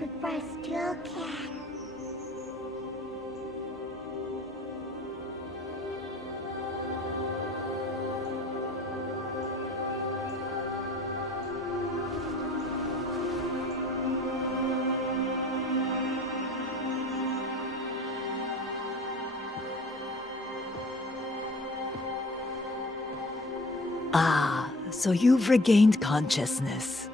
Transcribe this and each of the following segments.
but I still can. Ah, so you've regained consciousness.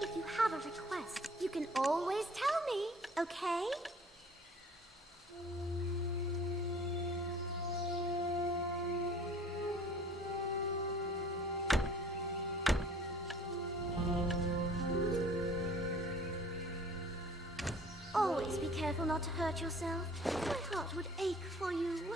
If you have a request, you can always tell me, okay? Always be careful not to hurt yourself. My heart would ache for you.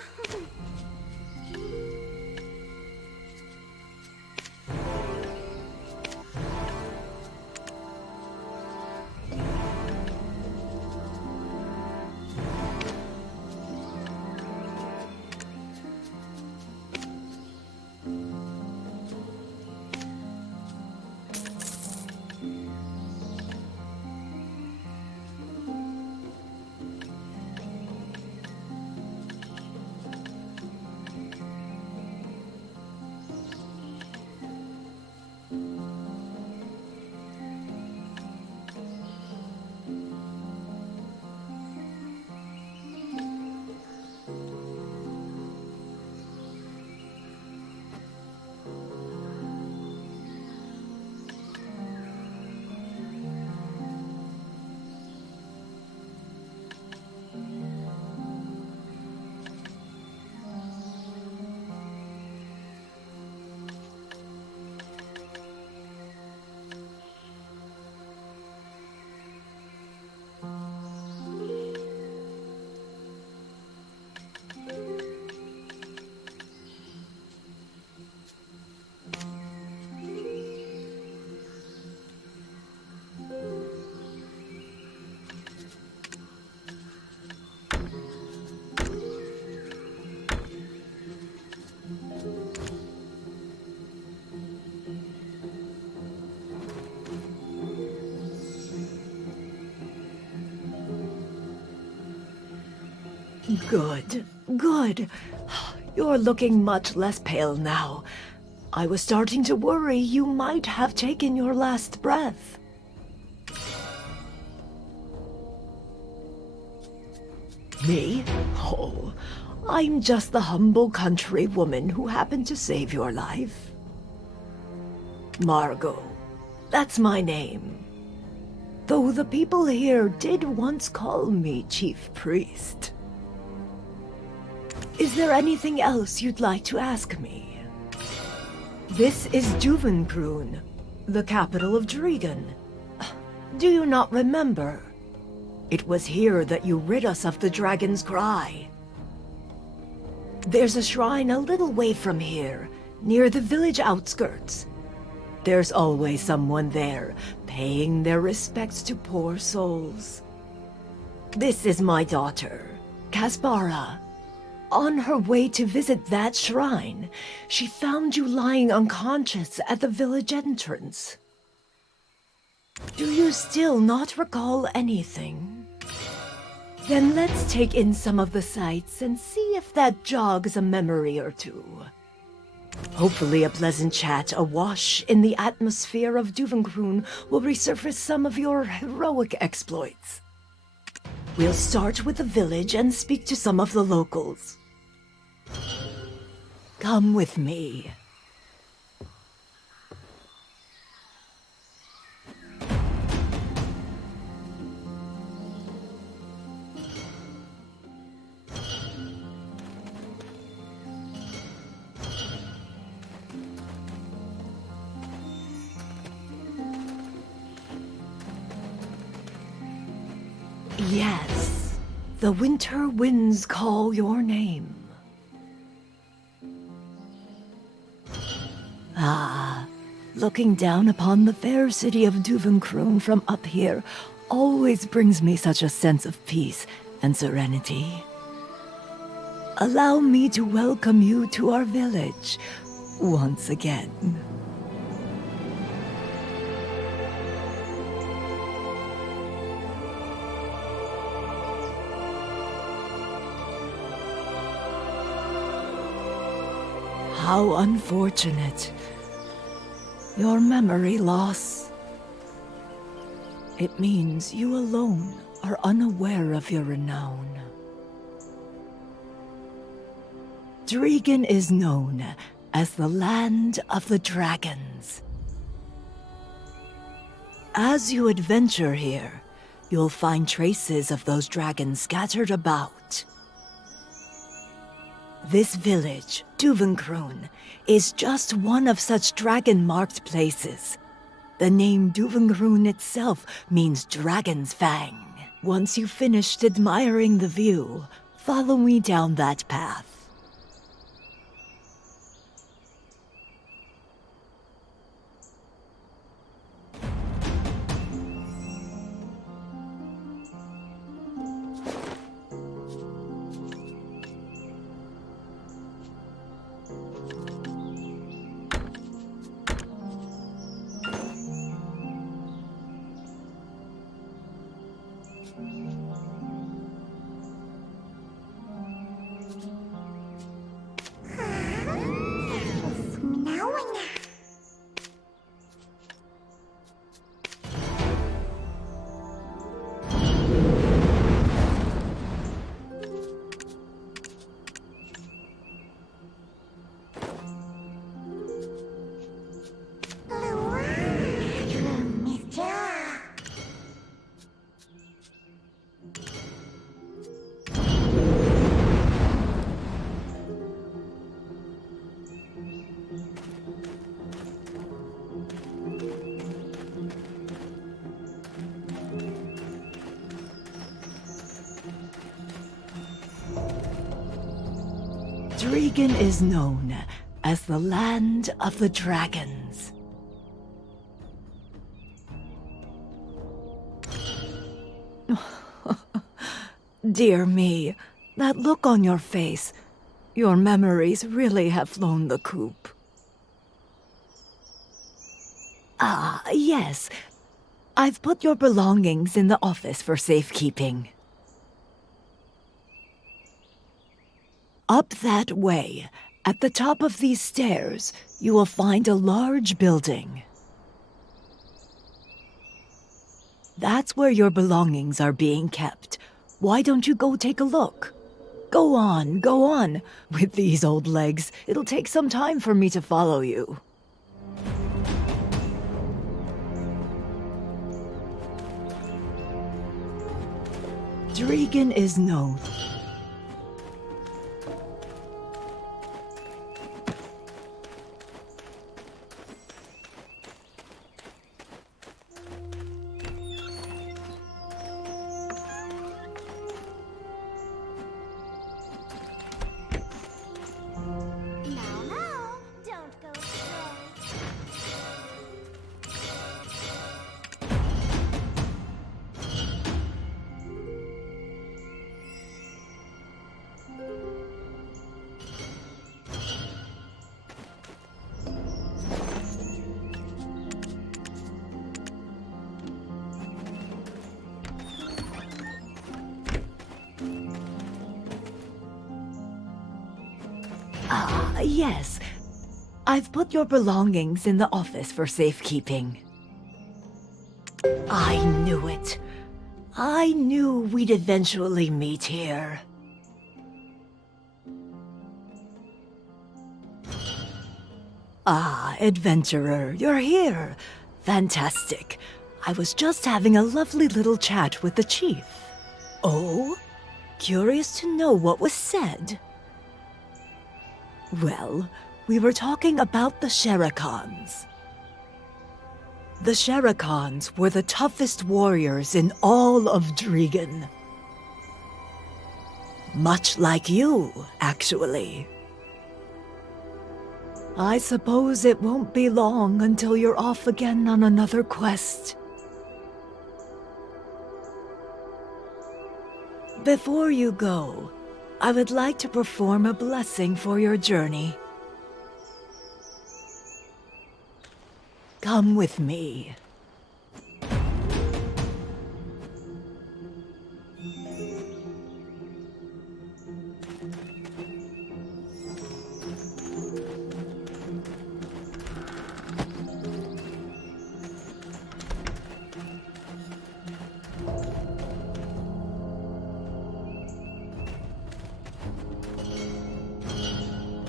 Good, good. You're looking much less pale now. I was starting to worry you might have taken your last breath. Me? Oh, I'm just the humble country woman who happened to save your life. Margot. That's my name. Though the people here did once call me Chief Priest. Is there anything else you'd like to ask me? This is Duvenkroon, the capital of Dregan. Do you not remember? It was here that you rid us of the Dragon's Cry. There's a shrine a little way from here, near the village outskirts. There's always someone there, paying their respects to poor souls. This is my daughter, Kaspara. On her way to visit that shrine, she found you lying unconscious at the village entrance. Do you still not recall anything? Then let's take in some of the sights and see if that jogs a memory or two. Hopefully a pleasant chat awash in the atmosphere of Duvenkroon will resurface some of your heroic exploits. We'll start with the village and speak to some of the locals. Come with me. Yes, the winter winds call your name. Ah, looking down upon the fair city of Duvenkroon from up here always brings me such a sense of peace and serenity. Allow me to welcome you to our village once again. How unfortunate. Your memory loss. It means you alone are unaware of your renown. Dregan is known as the Land of the Dragons. As you adventure here, you'll find traces of those dragons scattered about. This village, Duvenkroon, is just one of such dragon-marked places. The name Duvenkroon itself means Dragon's Fang. Once you've finished admiring the view, follow me down that path. Dregan is known as the Land of the Dragons. Dear me, that look on your face. Your memories really have flown the coop. Ah, yes. I've put your belongings in the office for safekeeping. Up that way, at the top of these stairs, you will find a large building. That's where your belongings are being kept. Why don't you go take a look? Go on, go on. With these old legs, it'll take some time for me to follow you. Dregan is known. Ah, yes. I've put your belongings in the office for safekeeping. I knew it. I knew we'd eventually meet here. Ah, adventurer, you're here. Fantastic. I was just having a lovely little chat with the chief. Oh? Curious to know what was said. Well, we were talking about the Sherikans. The Sherikans were the toughest warriors in all of Dregan. Much like you, actually. I suppose it won't be long until you're off again on another quest. Before you go, I would like to perform a blessing for your journey. Come with me.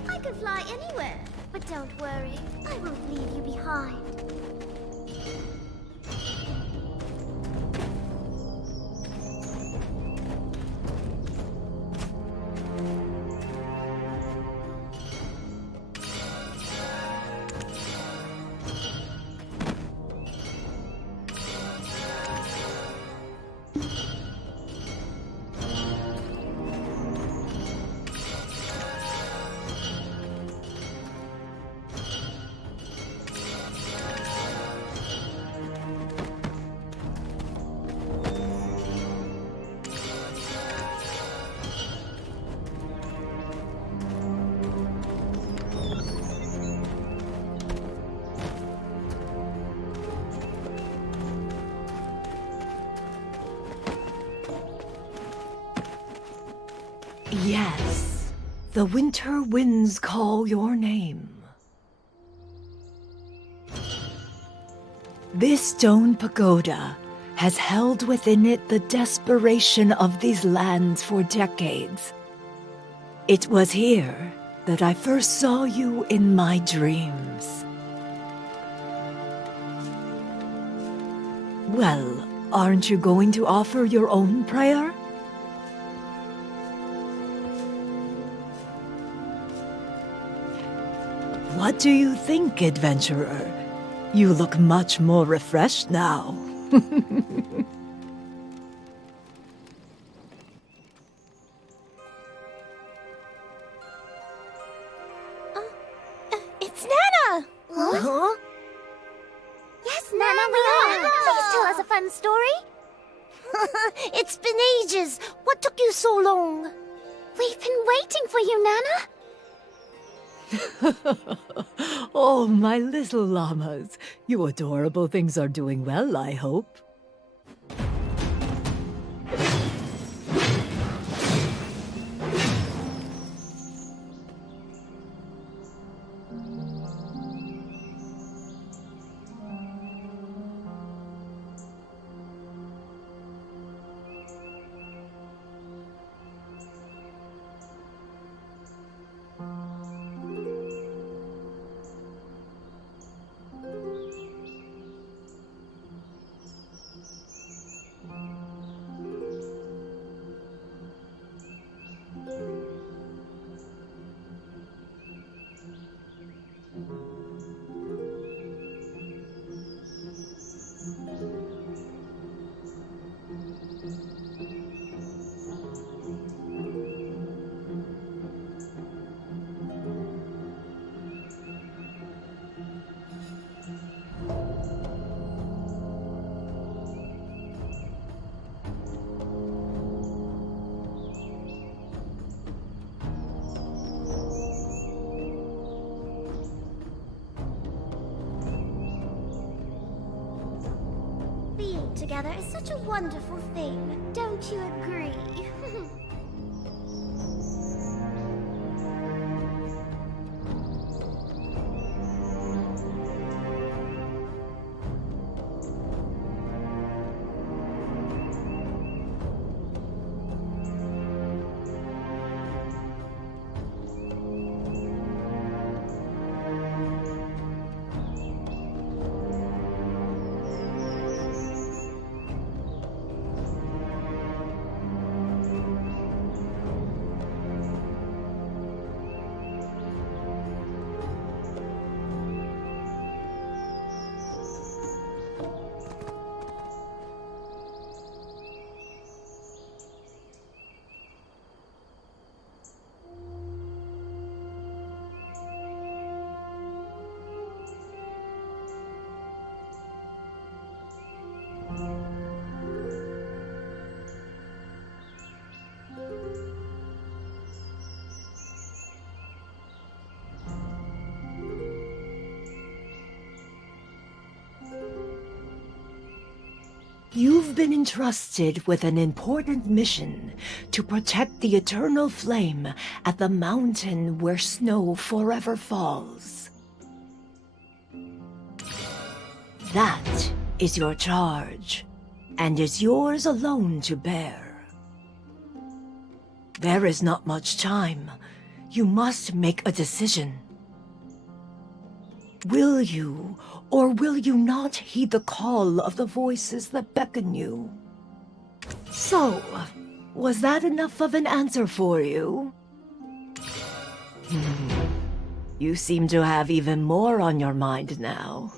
I can fly anywhere, but don't worry, I won't leave you behind. Yes, the winter winds call your name. This stone pagoda has held within it the desperation of these lands for decades. It was here that I first saw you in my dreams. Well, aren't you going to offer your own prayer? What do you think, adventurer? You look much more refreshed now. It's Nana! Huh? Yes, Nana, we are. Please tell us a fun story. It's been ages. What took you so long? We've been waiting for you, Nana. Oh, my little llamas. You adorable things are doing well, I hope. Being together is such a wonderful thing, don't you agree? You've been entrusted with an important mission to protect the eternal flame at the mountain where snow forever falls. That is your charge, and is yours alone to bear. There is not much time. You must make a decision. Will you, or will you not heed the call of the voices that beckon you? So, was that enough of an answer for you? You seem to have even more on your mind now.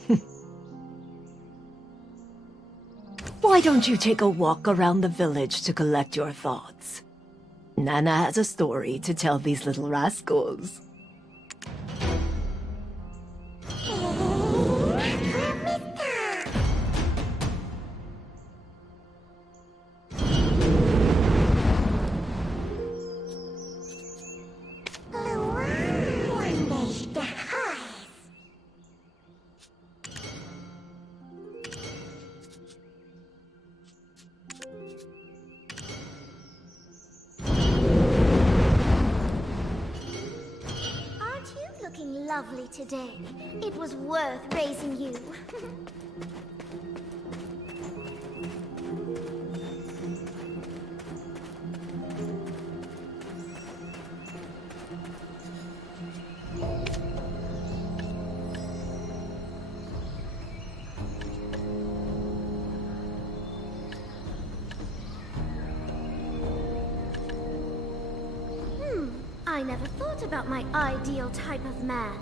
Why don't you take a walk around the village to collect your thoughts? Nana has a story to tell these little rascals. Lovely today. It was worth raising you. I never thought about my ideal type of man.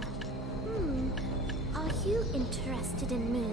Are you interested in me?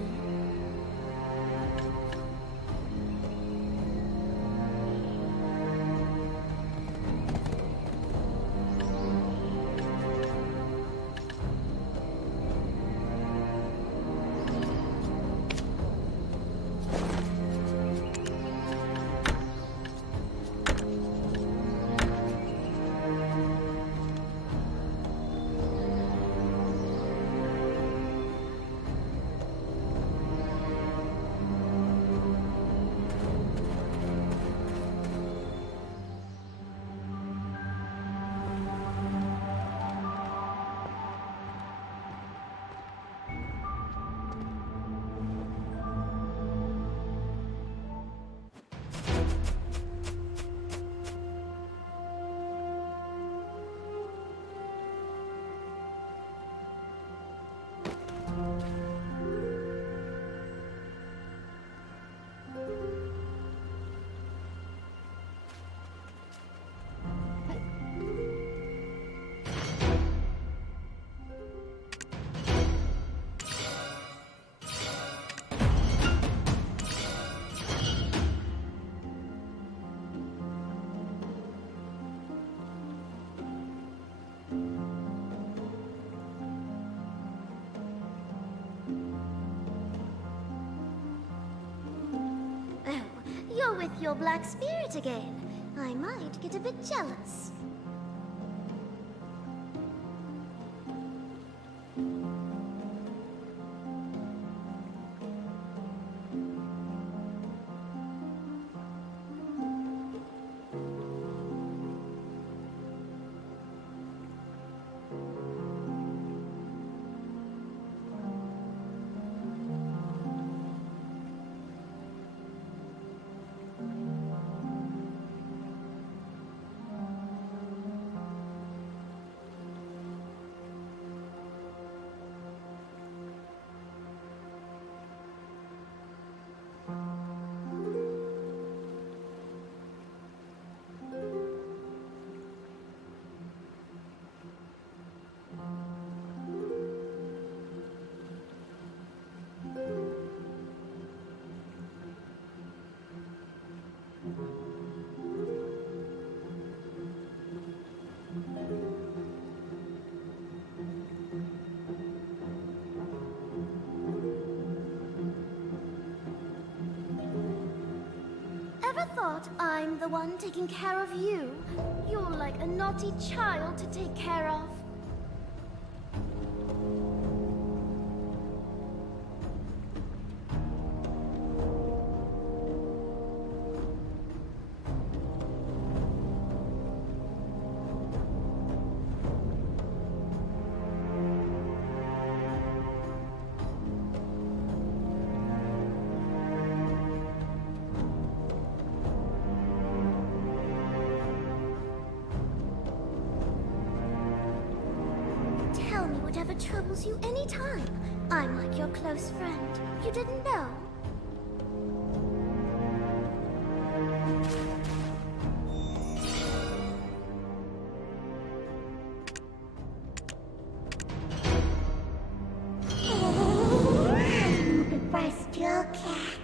You're with your black spirit again. I might get a bit jealous. Ever thought I'm the one taking care of you? You're like a naughty child to take care of. whatever troubles you anytime. I'm like your close friend. You didn't know? First your cat.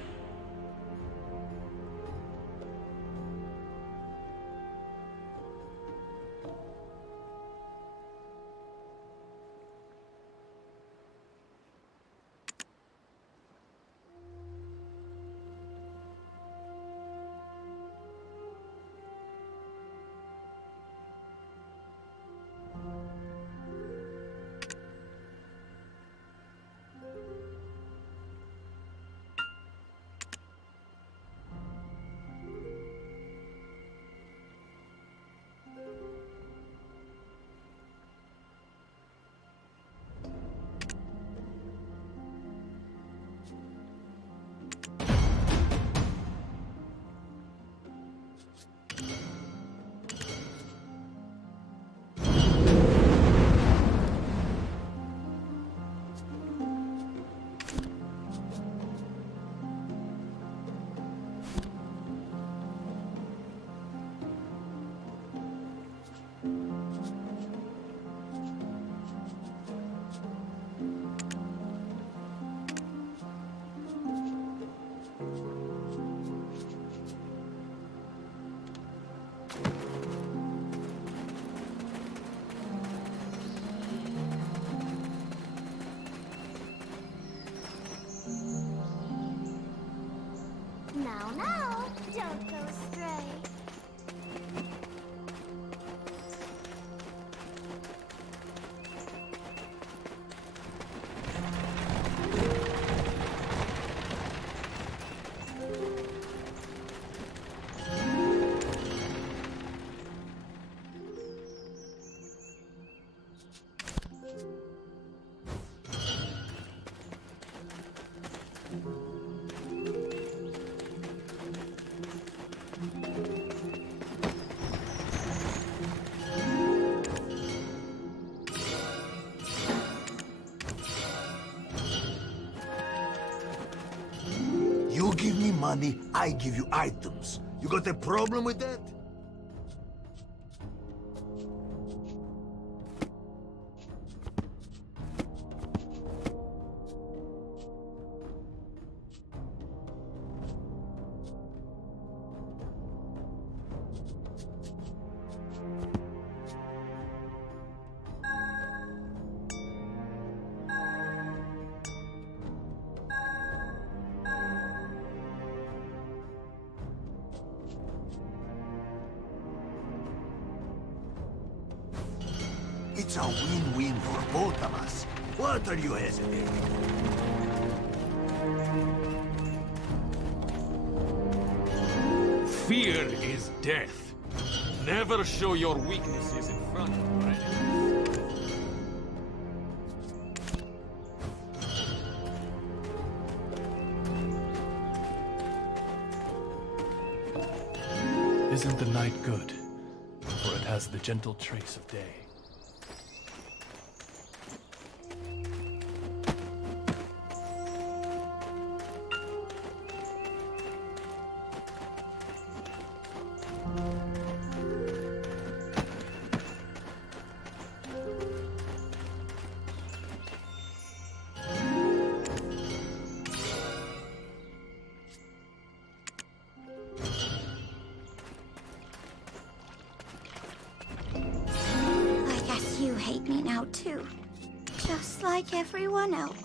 Now, don't go astray. You give me money, I give you items. You got a problem with that? It's a win-win for both of us. What are you hesitating? Fear is death. Never show your weaknesses in front of your enemies. Isn't the night good? For it has the gentle trace of day. I guess you hate me now too. Just like everyone else.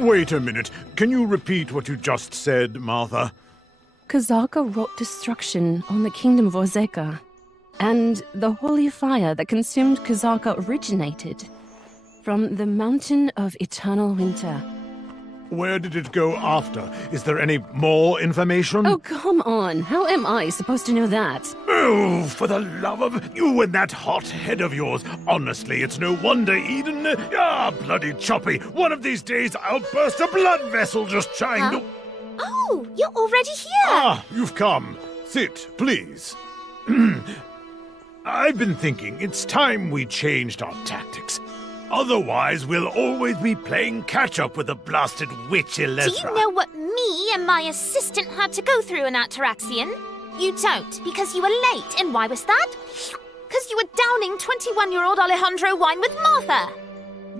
Wait a minute. Can you repeat what you just said, Martha? Kazaka wrought destruction on the kingdom of Ozeka, and the holy fire that consumed Kazaka originated from the Mountain of Eternal Winter. Where did it go after? Is there any more information? Oh, come on. How am I supposed to know that? Oh, for the love of you and that hot head of yours. Honestly, it's no wonder Eden... Ah, bloody Choppy. One of these days I'll burst a blood vessel just trying to... Oh, you're already here! Ah, you've come. Sit, please. I've been thinking it's time we changed our tactics. Otherwise, we'll always be playing catch-up with the blasted witch Elezra. Do you know what me and my assistant had to go through in Ataraxian? You don't, because you were late. And why was that? Because you were downing 21-year-old Alejandro wine with Martha.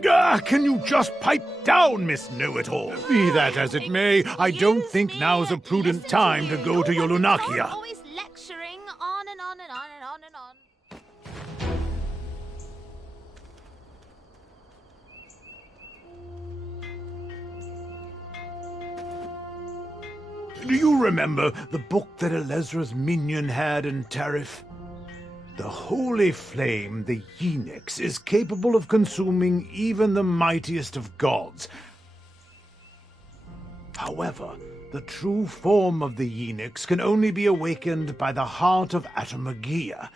Ah, can you just pipe down, Miss Know-It-All? Be that as it may, I don't think now's a prudent time to go to your Lunakia. Always lecturing on and on and on and on and on. Do you remember the book that Elezra's minion had in Tarif? The holy flame, the Yenix, is capable of consuming even the mightiest of gods. However, the true form of the Yenix can only be awakened by the heart of Atamagia.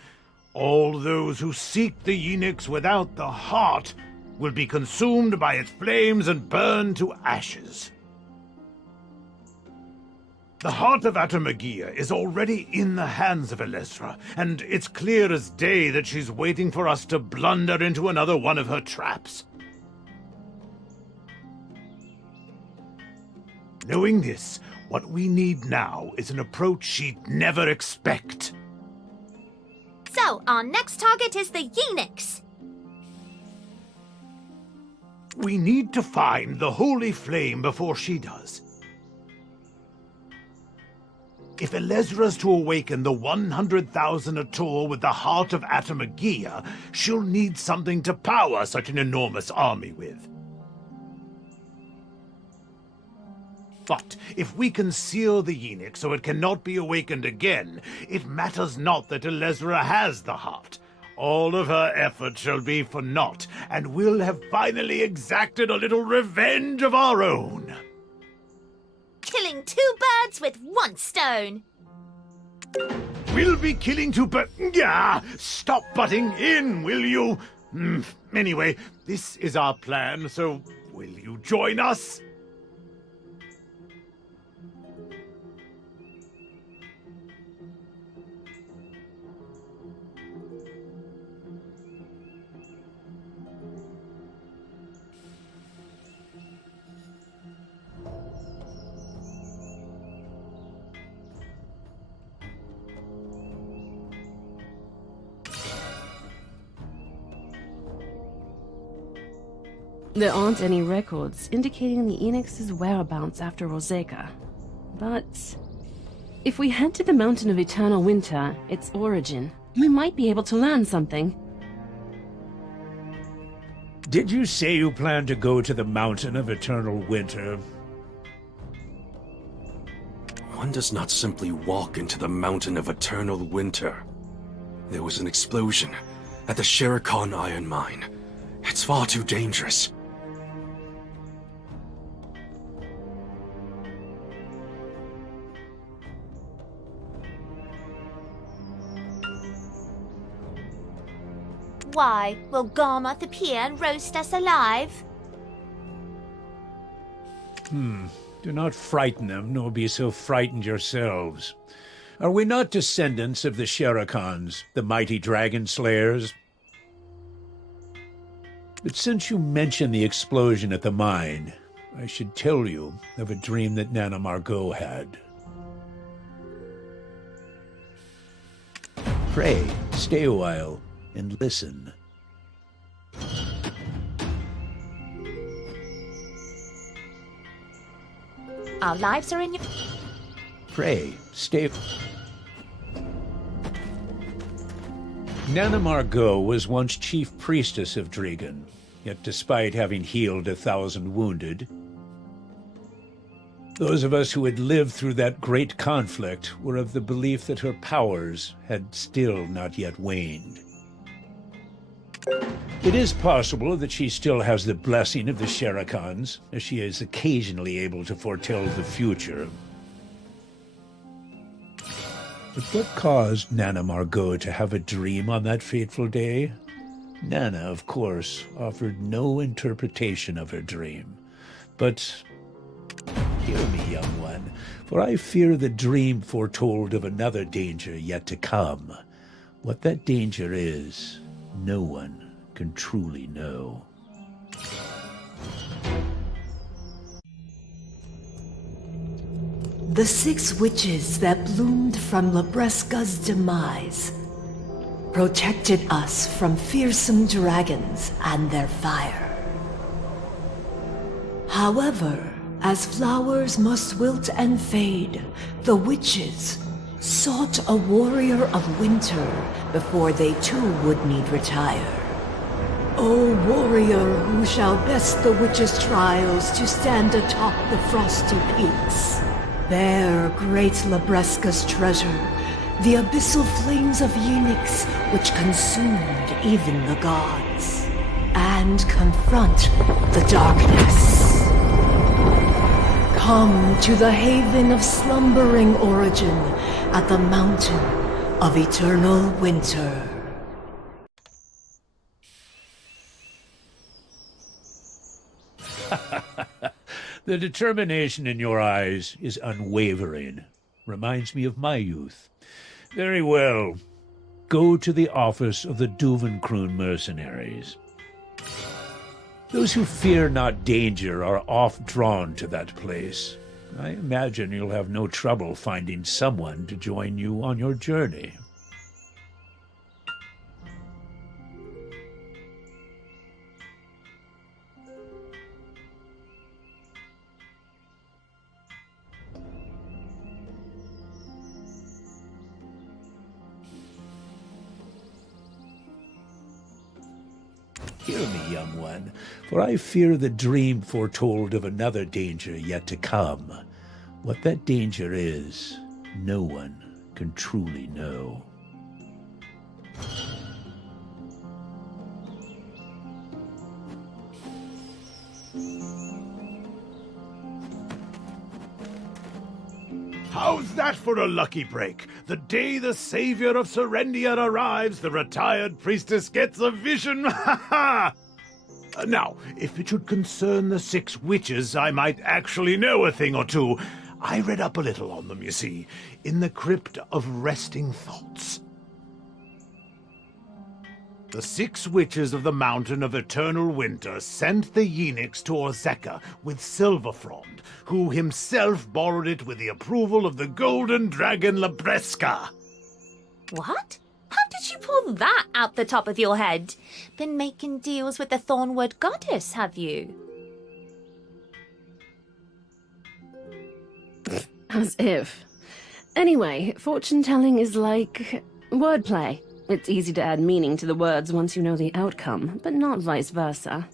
All those who seek the Yenix without the heart will be consumed by its flames and burned to ashes. The heart of Atamagia is already in the hands of Elezra, and it's clear as day that she's waiting for us to blunder into another one of her traps. Knowing this, what we need now is an approach she'd never expect. So, our next target is the Yenix. We need to find the holy flame before she does. If Elezra's to awaken the 100,000 Ator with the heart of Atamagia, she'll need something to power such an enormous army with. But if we can seal the Yenix so it cannot be awakened again, it matters not that Elezra has the heart. All of her effort shall be for naught, and we'll have finally exacted a little revenge of our own. Killing two birds with one stone. We'll be killing two stop butting in, will you? Anyway, this is our plan, so will you join us? There aren't any records indicating the Enix's whereabouts after Ozeka. But if we head to the Mountain of Eternal Winter, its origin, we might be able to learn something. Did you say you plan to go to the Mountain of Eternal Winter? One does not simply walk into the Mountain of Eternal Winter. There was an explosion at the Sherikon Iron Mine. It's far too dangerous. Why, will Garmoth appear and roast us alive? Do not frighten them, nor be so frightened yourselves. Are we not descendants of the Sherikons, the mighty dragon slayers? But since you mention the explosion at the mine, I should tell you of a dream that Nana Margot had. Pray, stay a while and listen. Our lives are in your... Pray, stay... Nana Margot was once chief priestess of Dregan, yet despite having healed 1,000 wounded, Those of us who had lived through that great conflict were of the belief that her powers had still not yet waned. It is possible that she still has the blessing of the Sherikans, as she is occasionally able to foretell the future. But what caused Nana Margot to have a dream on that fateful day? Nana, of course, offered no interpretation of her dream. But hear me, young one, for I fear the dream foretold of another danger yet to come. What that danger is, no one can truly know. The 6 witches that bloomed from Labreska's demise protected us from fearsome dragons and their fire. However, as flowers must wilt and fade, the witches sought a warrior of winter before they too would need retire. O warrior who shall best the witches' trials to stand atop the frosty peaks, bear great Labreska's treasure, the abyssal flames of Yenix which consumed even the gods, and confront the darkness. Come to the haven of slumbering origin at the mountain of eternal winter. The determination in your eyes is unwavering. Reminds me of my youth. Very well. Go to the office of the Duvenkroon mercenaries. Those who fear not danger are oft drawn to that place. I imagine you'll have no trouble finding someone to join you on your journey. Hear me, young one, for I fear the dream foretold of another danger yet to come. What that danger is, no one can truly know. How's that for a lucky break? The day the savior of Serendia arrives, the retired priestess gets a vision. Ha ha! Now, if it should concern the 6 witches, I might actually know a thing or two. I read up a little on them, you see, in the Crypt of Resting Thoughts. The 6 witches of the Mountain of Eternal Winter sent the Yenix to Ozeka with Silverfrond, who himself borrowed it with the approval of the Golden Dragon Labreska. What? How did you pull that out the top of your head? Been making deals with the Thornwood Goddess, have you? As if. Anyway, fortune-telling is like wordplay. It's easy to add meaning to the words once you know the outcome, but not vice versa.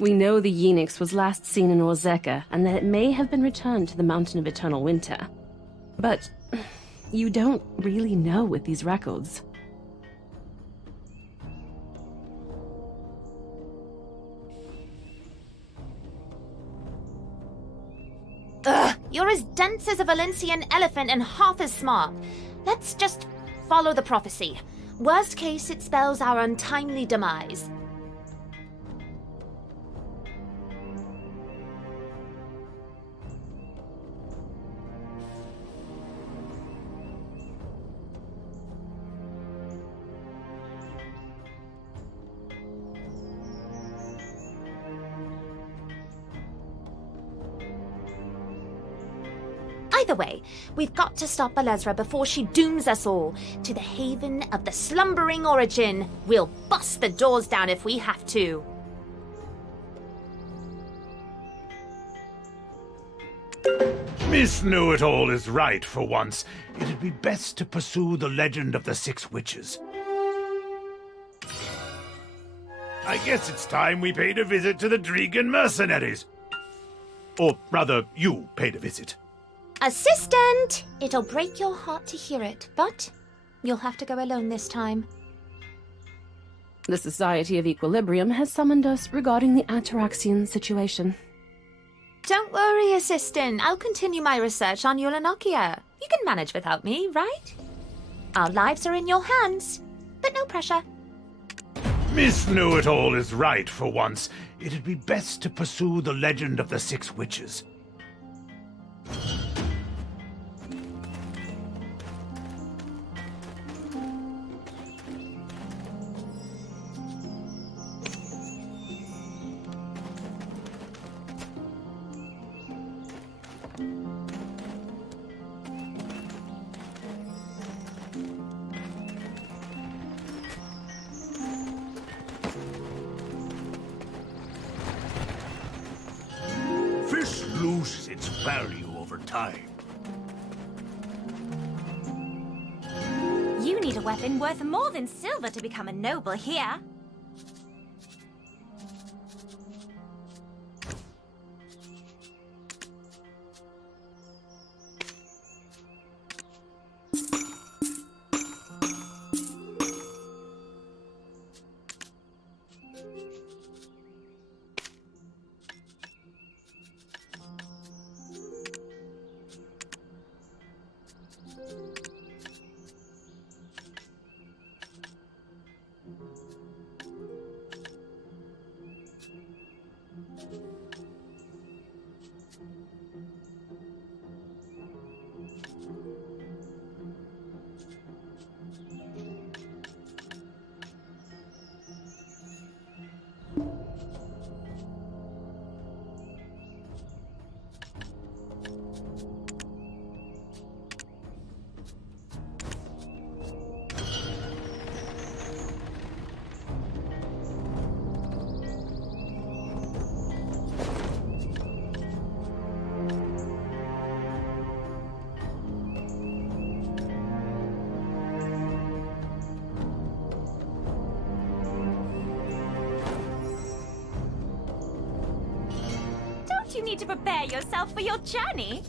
We know the Yenix was last seen in Ozeka, and that it may have been returned to the Mountain of Eternal Winter. But you don't really know with these records. Ugh, you're as dense as a Valencian elephant and half as smart. Let's just follow the prophecy. Worst case, it spells our untimely demise. Either way, we've got to stop Alezra before she dooms us all to the haven of the slumbering origin. We'll bust the doors down if we have to. Miss Know-It-All is right for once. It'd be best to pursue the legend of the 6 witches. I guess it's time we paid a visit to the Dregan mercenaries. Or rather, you paid a visit. Assistant! It'll break your heart to hear it, but you'll have to go alone this time. The Society of Equilibrium has summoned us regarding the Ataraxian situation. Don't worry, Assistant. I'll continue my research on Eulanokia. You can manage without me, right? Our lives are in your hands, but no pressure. Miss Know-It-All is right for once. It'd be best to pursue the legend of the Six Witches. Fish loses its value over time. You need a weapon worth more than silver to become a noble here. You need to prepare yourself for your journey.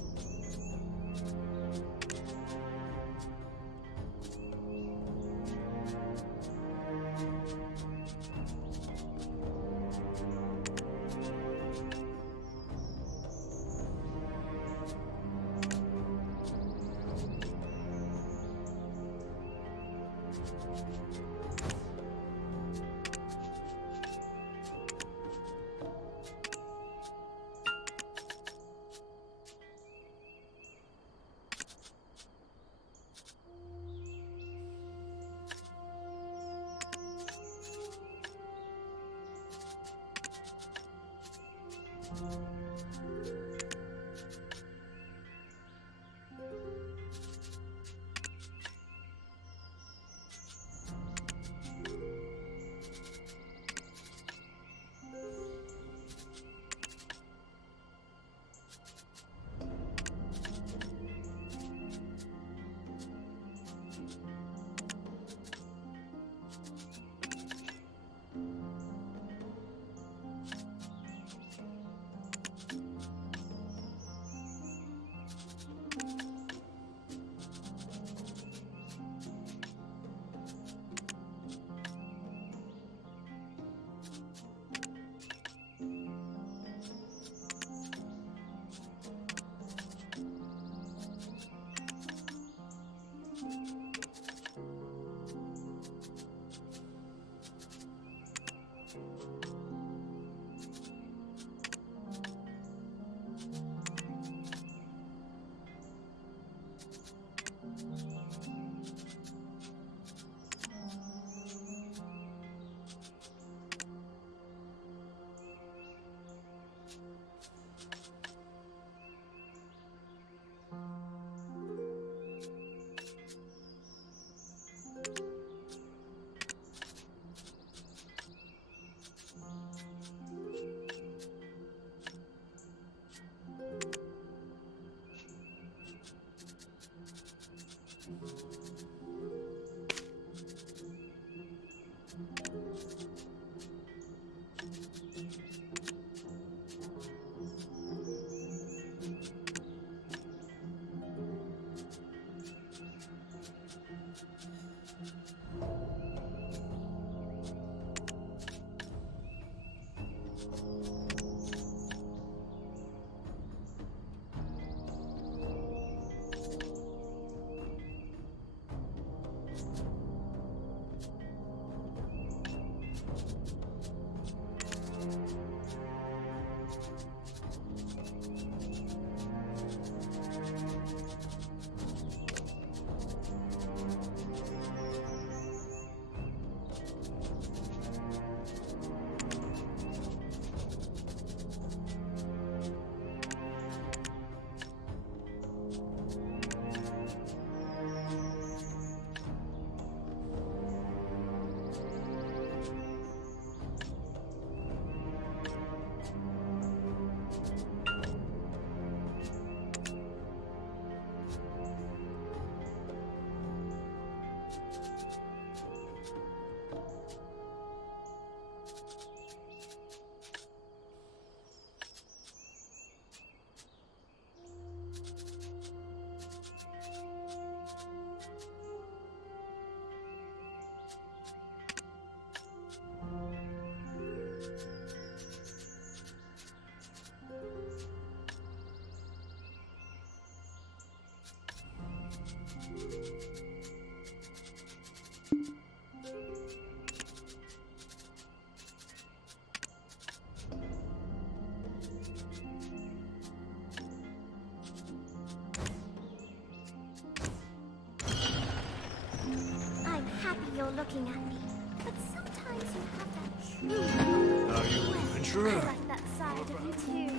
you're looking at me, but sometimes you have that true. Are you an adventurer? I like that side of you too.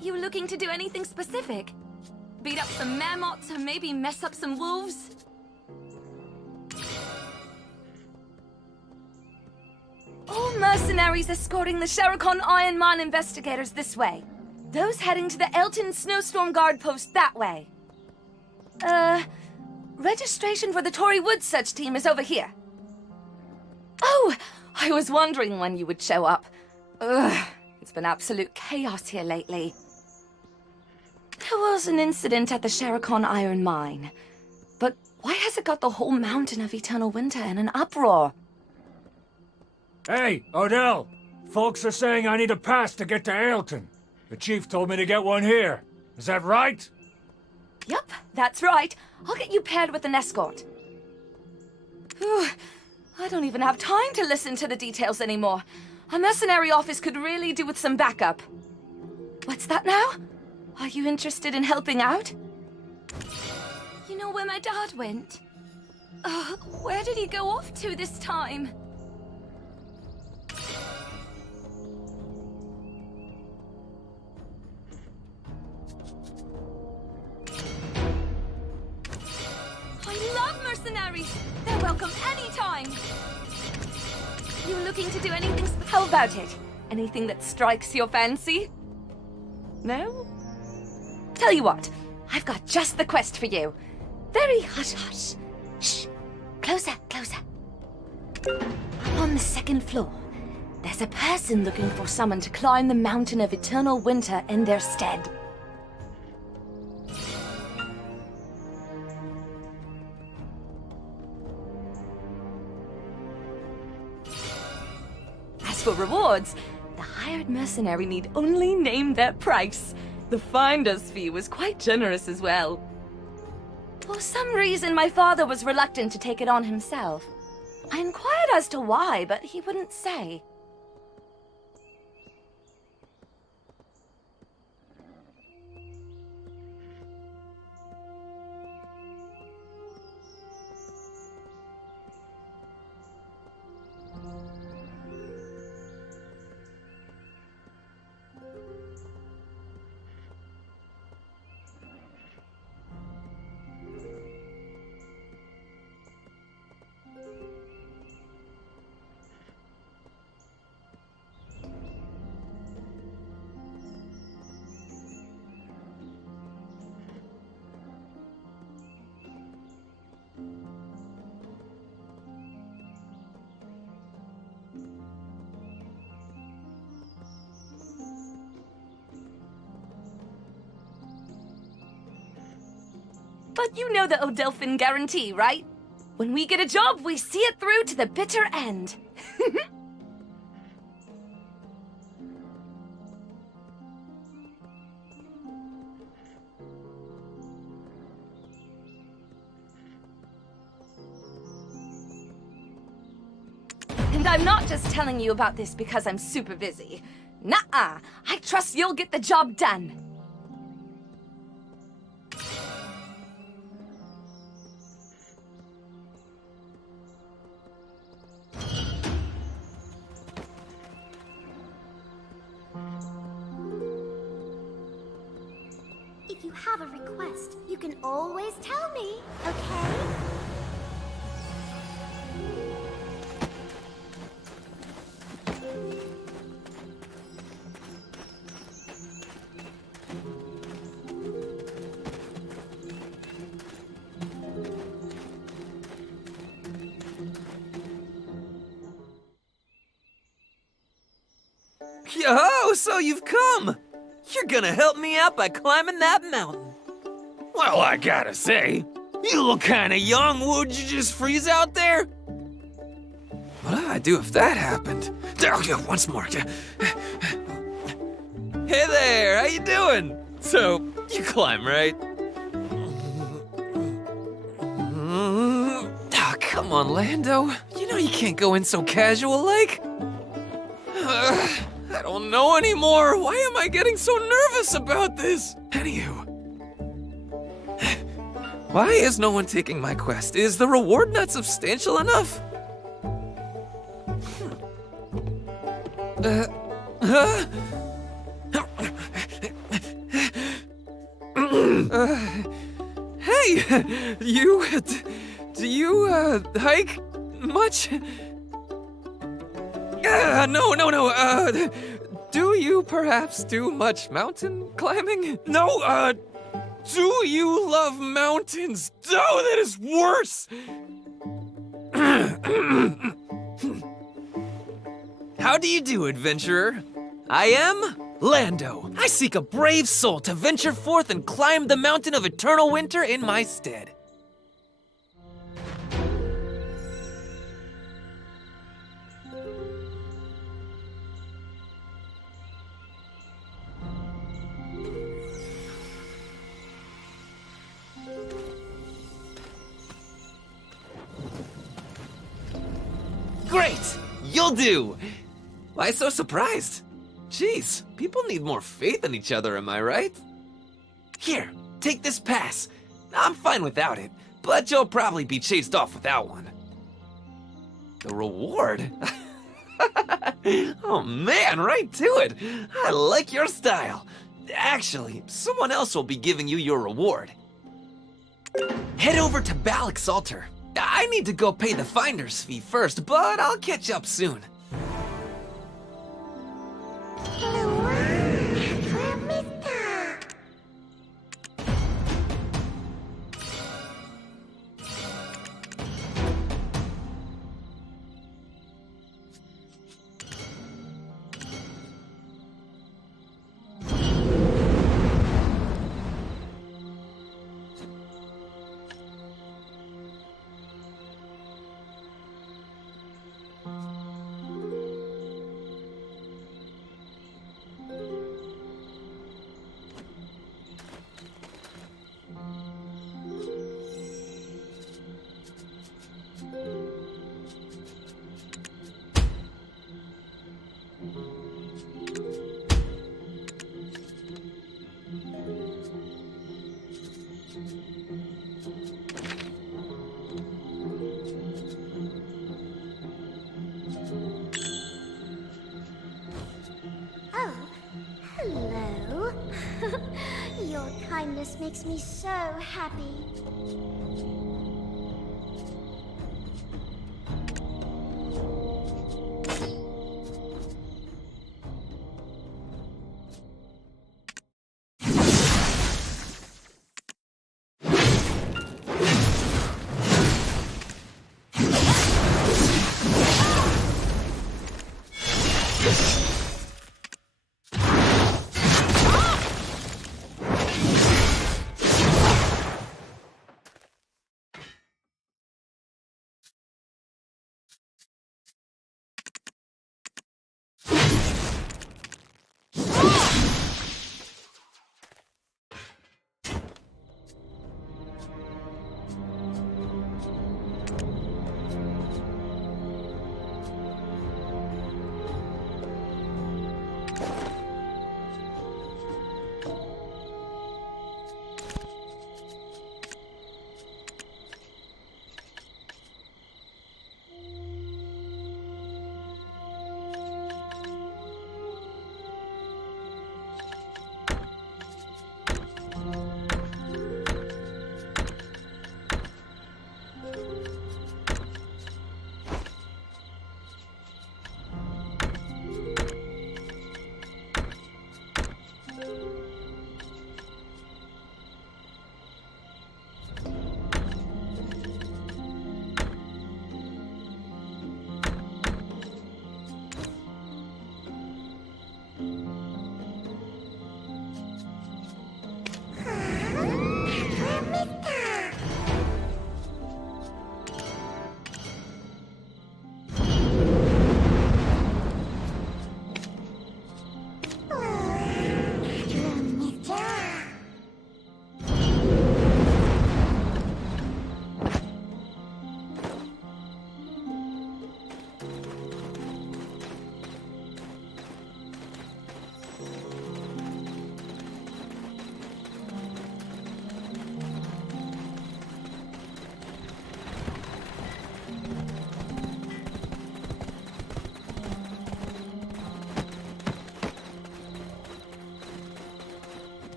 You looking to do anything specific? Beat up some mammoths or maybe mess up some wolves? All mercenaries escorting the Sherikon Iron Mine investigators this way. Those heading to the Elton Snowstorm Guard post that way. Registration for the Tory Woods search team is over here. Oh, I was wondering when you would show up. Ugh, it's been absolute chaos here lately. There was an incident at the Sherikon Iron Mine. But why has it got the whole mountain of Eternal Winter in an uproar? Hey, Odell! Folks are saying I need a pass to get to Ailton. The chief told me to get one here. Is that right? Yup, that's right. I'll get you paired with an escort. Whew, I don't even have time to listen to the details anymore. A mercenary office could really do with some backup. What's that now? Are you interested in helping out? You know where my dad went? Where did he go off to this time? I love mercenaries! They're welcome anytime! You looking to do anything How about it? Anything that strikes your fancy? No? Tell you what, I've got just the quest for you. Very hush-hush. Shh. Closer, closer. On the second floor, there's a person looking for someone to climb the Mountain of Eternal Winter in their stead. As for rewards, the hired mercenary need only name their price. The finder's fee was quite generous as well. For some reason, my father was reluctant to take it on himself. I inquired as to why, but he wouldn't say. But you know the Odelphin guarantee, right? When we get a job, we see it through to the bitter end. And I'm not just telling you about this because I'm super busy. Nuh-uh. I trust you'll get the job done. If you have a request, you can always tell me, okay? Yo, so you've come! You're gonna help me out by climbing that mountain. Well, I gotta say, you look kinda young. Would you just freeze out there? What do I do if that happened? Okay, once more. Hey there, how you doing? So, you climb, right? Oh, come on, Lando. You know you can't go in so casual like. don't know anymore. Why am I getting so nervous about this? Anywho. Why is no one taking my quest? Is the reward not substantial enough? Hey, do you hike much? No. Do you perhaps do much mountain climbing? No, do you love mountains? Oh, that is worse! How do you do, adventurer? I am Lando. I seek a brave soul to venture forth and climb the mountain of eternal winter in my stead. Great! You'll do! Why so surprised? Jeez, people need more faith in each other, am I right? Here, take this pass. I'm fine without it, but you'll probably be chased off without one. The reward? Oh man, right to it! I like your style. Actually, someone else will be giving you your reward. Head over to Balak's altar. I need to go pay the finder's fee first, but I'll catch up soon. Hello. Your kindness makes me so happy.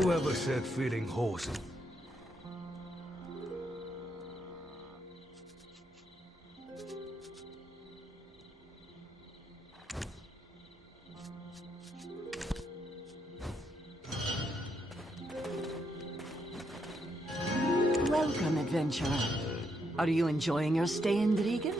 Whoever said feeding horses? Welcome, adventurer. Are you enjoying your stay in Drigen?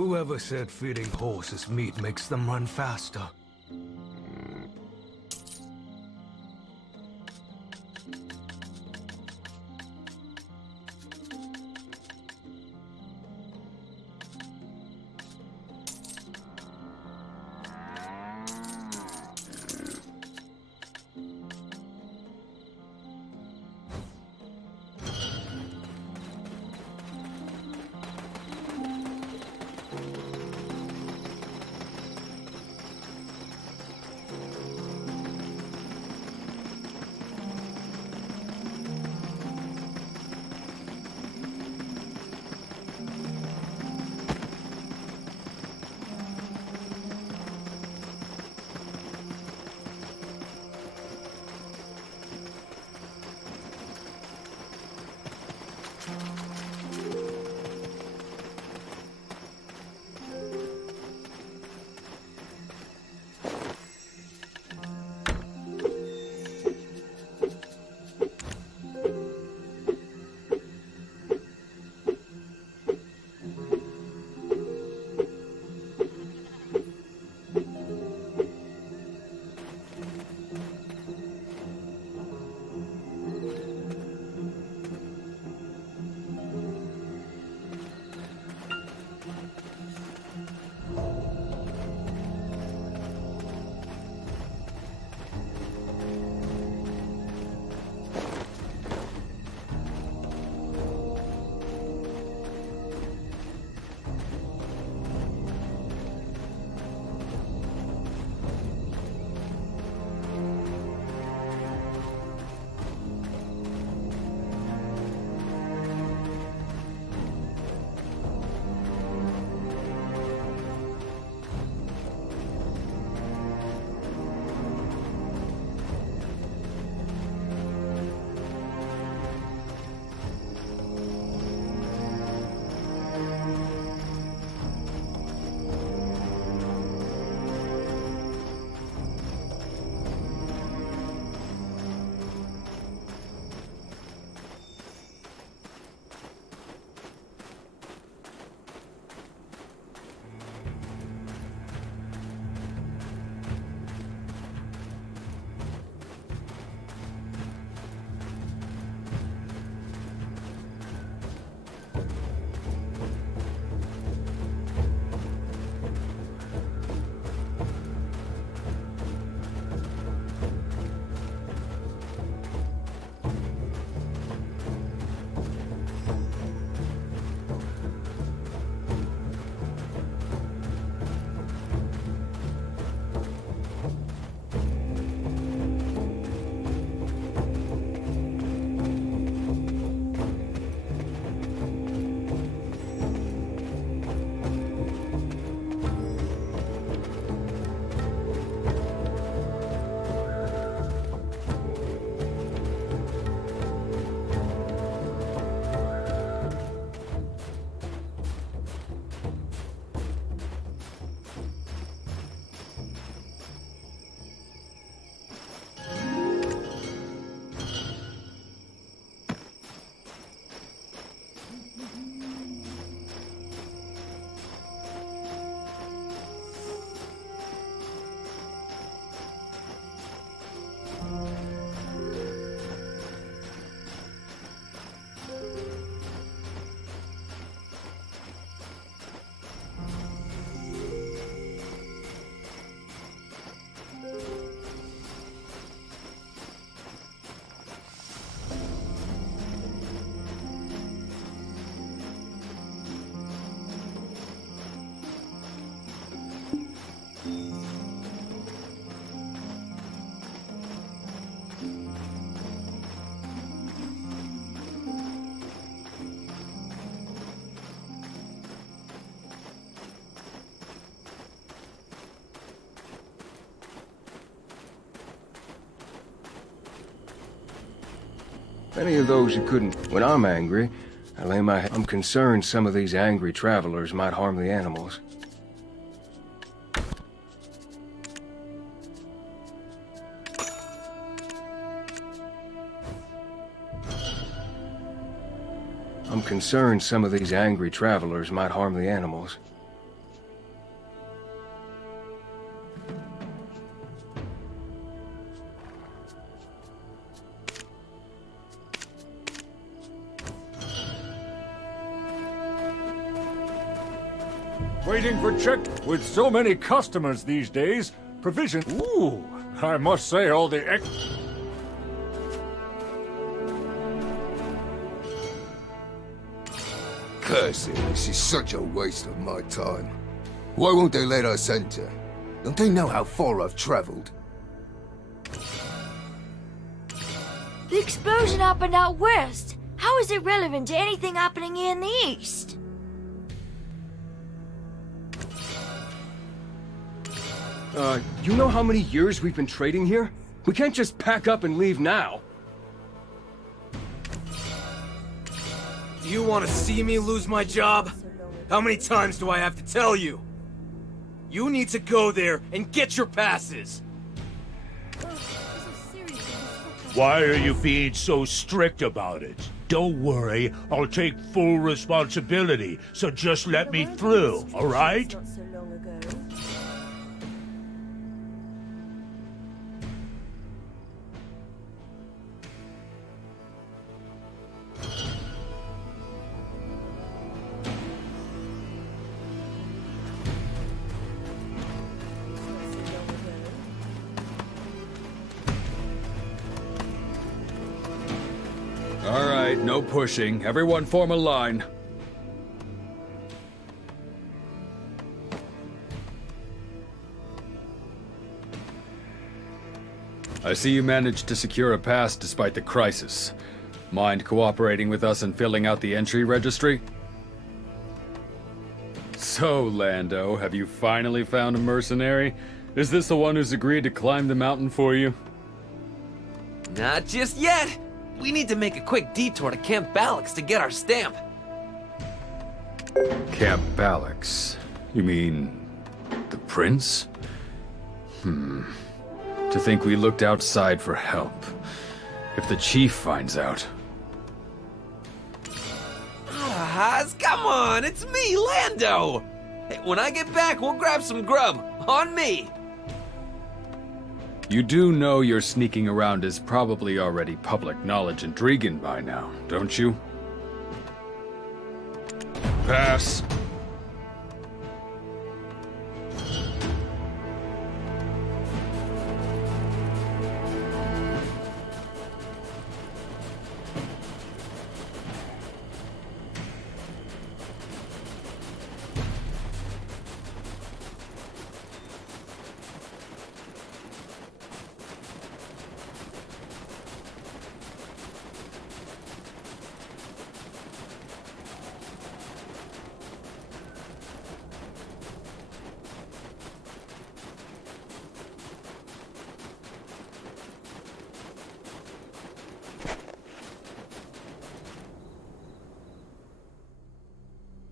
Whoever said feeding horses meat makes them run faster? Any of those who couldn't. When I'm angry, I lay my head. I'm concerned some of these angry travelers might harm the animals. I'm concerned some of these angry travelers might harm the animals. Waiting for check. With so many customers these days, provision. Ooh, I must say all the Curse it, this is such a waste of my time. Why won't they let us enter? Don't they know how far I've traveled? The explosion happened out west. How is it relevant to anything happening here in the east? You know how many years we've been trading here? We can't just pack up and leave now. Do you want to see me lose my job? How many times do I have to tell you? You need to go there and get your passes. Why are you being so strict about it? Don't worry, I'll take full responsibility, so just let me through, all right? All right, no pushing. Everyone form a line. I see you managed to secure a pass despite the crisis. Mind cooperating with us and filling out the entry registry? So, Lando, have you finally found a mercenary? Is this the one who's agreed to climb the mountain for you? Not just yet. We need to make a quick detour to Camp Ballix to get our stamp. Camp Ballix? You mean... the prince? To think we looked outside for help. If the chief finds out... Come on, it's me, Lando! Hey, when I get back, we'll grab some grub. On me! You do know you're sneaking around is probably already public knowledge in Dregan by now, don't you? Pass.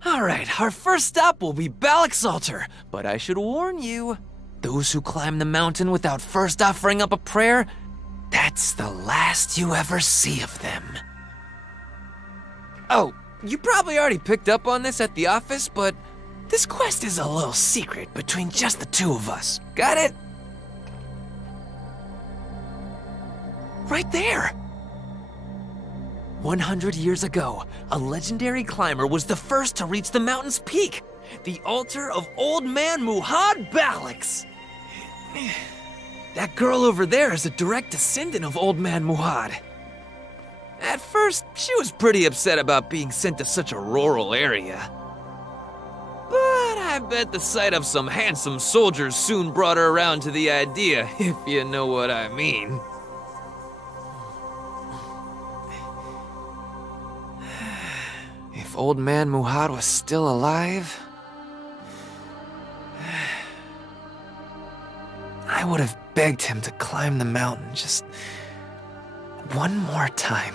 Alright, our first stop will be Ballix Altar, but I should warn you, those who climb the mountain without first offering up a prayer, that's the last you ever see of them. Oh, you probably already picked up on this at the office, but this quest is a little secret between just the two of us. Got it? Right there! 100 years ago, a legendary climber was the first to reach the mountain's peak, the altar of Old Man Muhad Ballix. That girl over there is a direct descendant of Old Man Muhad. At first, she was pretty upset about being sent to such a rural area. But I bet the sight of some handsome soldiers soon brought her around to the idea, if you know what I mean. If Old Man Muhad was still alive, I would have begged him to climb the mountain just one more time.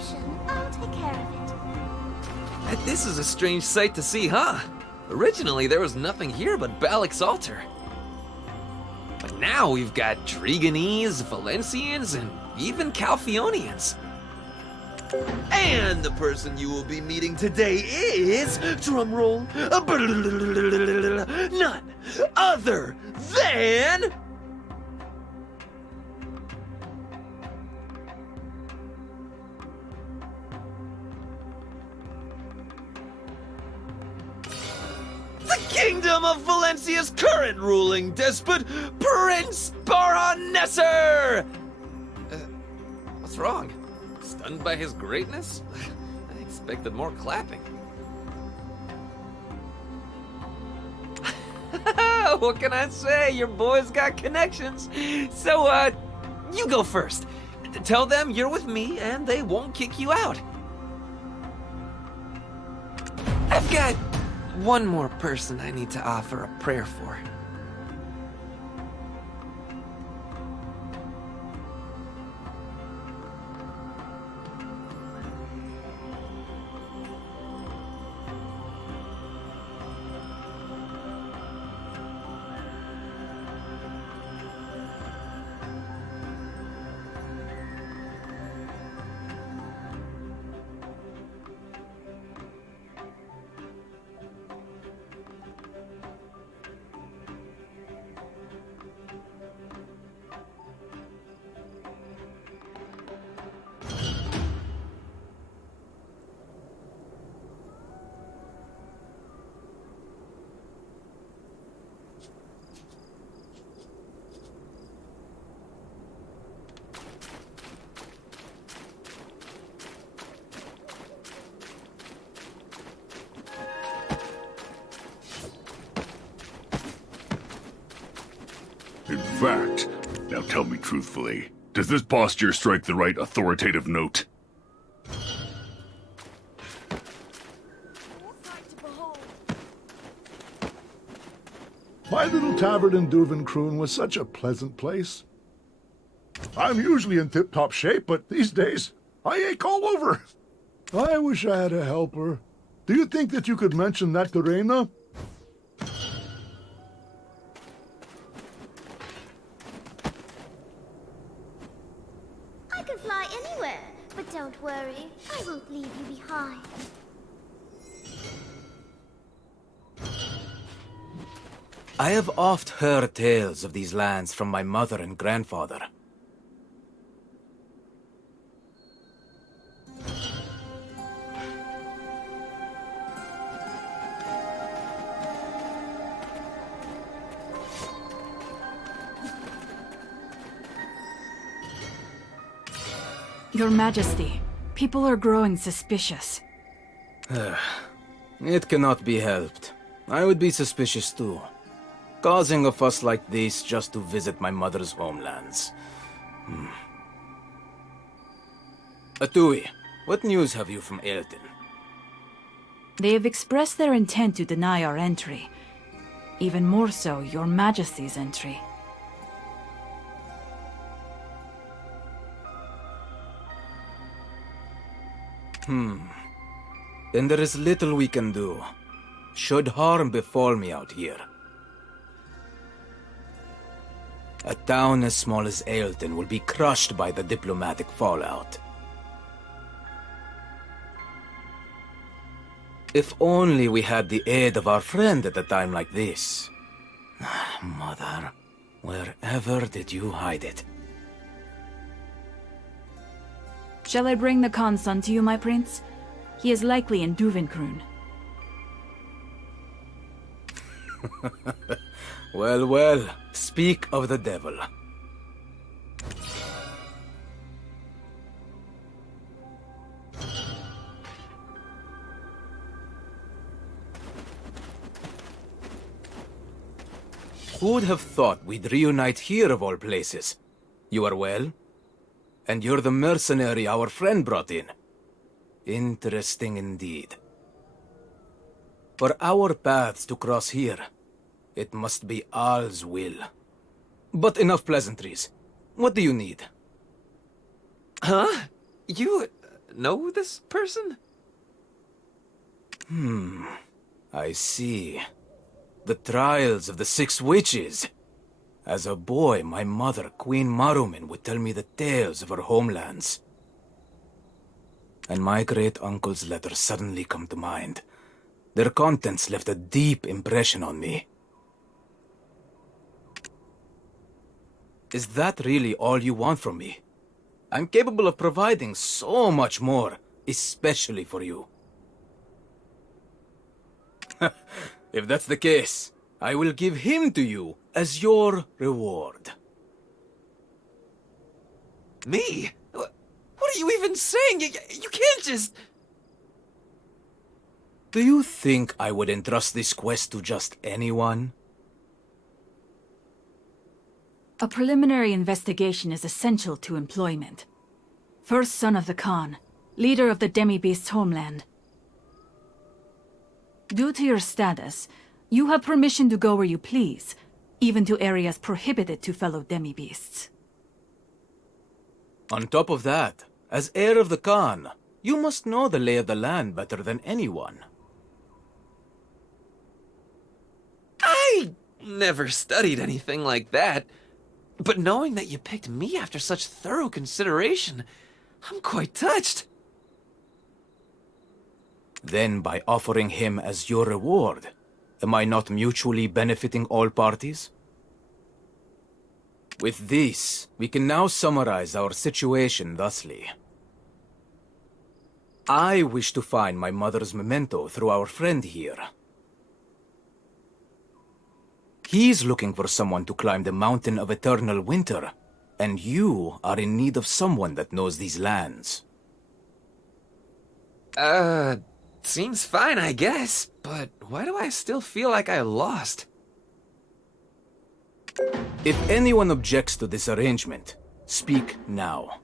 potion. I'll take care of it. This is a strange sight to see, huh? Originally, there was nothing here but Balak's altar. But now we've got Driganese, Valencians, and even Calphionians. And the person you will be meeting today is, drumroll, none other than... the Kingdom of Valencia's current ruling despot, Prince Baron-Nessar! What's wrong? Stunned by his greatness? I expected more clapping. What can I say? Your boy's got connections. So, you go first. Tell them you're with me and they won't kick you out. I've got one more person I need to offer a prayer for. In fact, now tell me truthfully, does this posture strike the right authoritative note? My little tavern in Duvenkroon was such a pleasant place. I'm usually in tip-top shape, but these days, I ache all over. I wish I had a helper. Do you think that you could mention that to Reyna? I can fly anywhere, but don't worry, I won't leave you behind. I have oft heard tales of these lands from my mother and grandfather. Your Majesty, people are growing suspicious. It cannot be helped. I would be suspicious too. Causing a fuss like this just to visit my mother's homelands. Atui, what news have you from Aelton? They have expressed their intent to deny our entry. Even more so, Your Majesty's entry. Then there is little we can do. Should harm befall me out here. A town as small as Aelton will be crushed by the diplomatic fallout. If only we had the aid of our friend at a time like this. Mother, wherever did you hide it? Shall I bring the Khan's son to you, my prince? He is likely in Duvenkroon. Well, well, speak of the devil. Who would have thought we'd reunite here of all places? You are well? And you're the mercenary our friend brought in. Interesting indeed. For our paths to cross here, it must be Al's will. But enough pleasantries. What do you need? Huh? You... know this person? I see. The trials of the 6 witches. As a boy, my mother, Queen Marumin, would tell me the tales of her homelands. And my great-uncle's letters suddenly come to mind. Their contents left a deep impression on me. Is that really all you want from me? I'm capable of providing so much more, especially for you. If that's the case, I will give him to you as your reward. Me? What are you even saying? You can't just... Do you think I would entrust this quest to just anyone? A preliminary investigation is essential to employment. First son of the Khan, leader of the Demi-Beast's homeland. Due to your status, you have permission to go where you please, even to areas prohibited to fellow Demi-Beasts. On top of that, as heir of the Khan, you must know the lay of the land better than anyone. I never studied anything like that. But knowing that you picked me after such thorough consideration, I'm quite touched. Then by offering him as your reward, am I not mutually benefiting all parties? With this, we can now summarize our situation thusly. I wish to find my mother's memento through our friend here. He's looking for someone to climb the Mountain of Eternal Winter, and you are in need of someone that knows these lands. Seems fine, I guess, but why do I still feel like I lost? If anyone objects to this arrangement, speak now.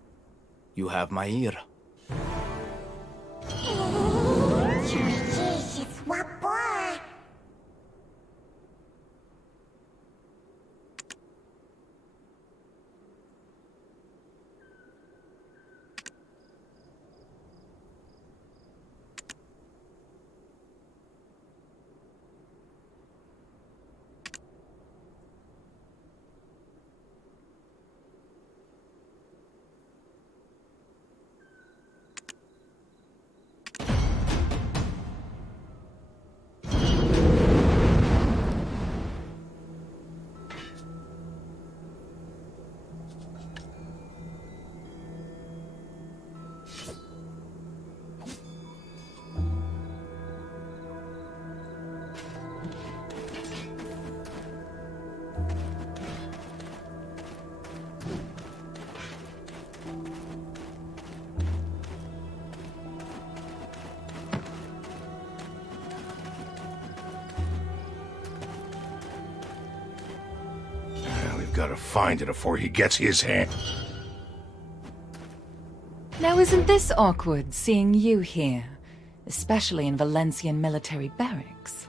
You have my ear. Gotta find it before he gets his hand. Now isn't this awkward, seeing you here? Especially in Valencian military barracks.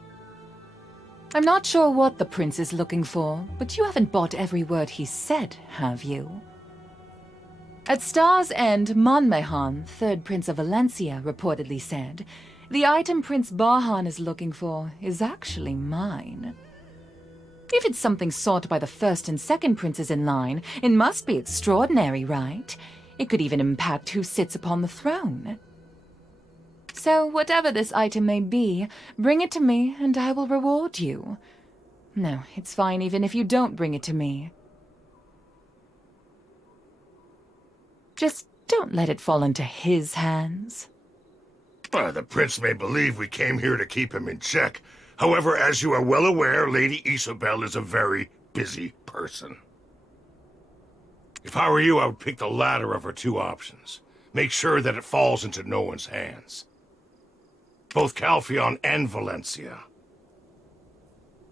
I'm not sure what the prince is looking for, but you haven't bought every word he said, have you? At Star's End, Monmehan, 3rd Prince of Valencia, reportedly said, the item Prince Bahan is looking for is actually mine. If it's something sought by the 1st and 2nd princes in line, it must be extraordinary, right? It could even impact who sits upon the throne. So, whatever this item may be, bring it to me and I will reward you. No, it's fine even if you don't bring it to me. Just don't let it fall into his hands. The prince may believe we came here to keep him in check. However, as you are well aware, Lady Isabel is a very busy person. If I were you, I would pick the latter of her 2 options. Make sure that it falls into no one's hands. Both Calpheon and Valencia.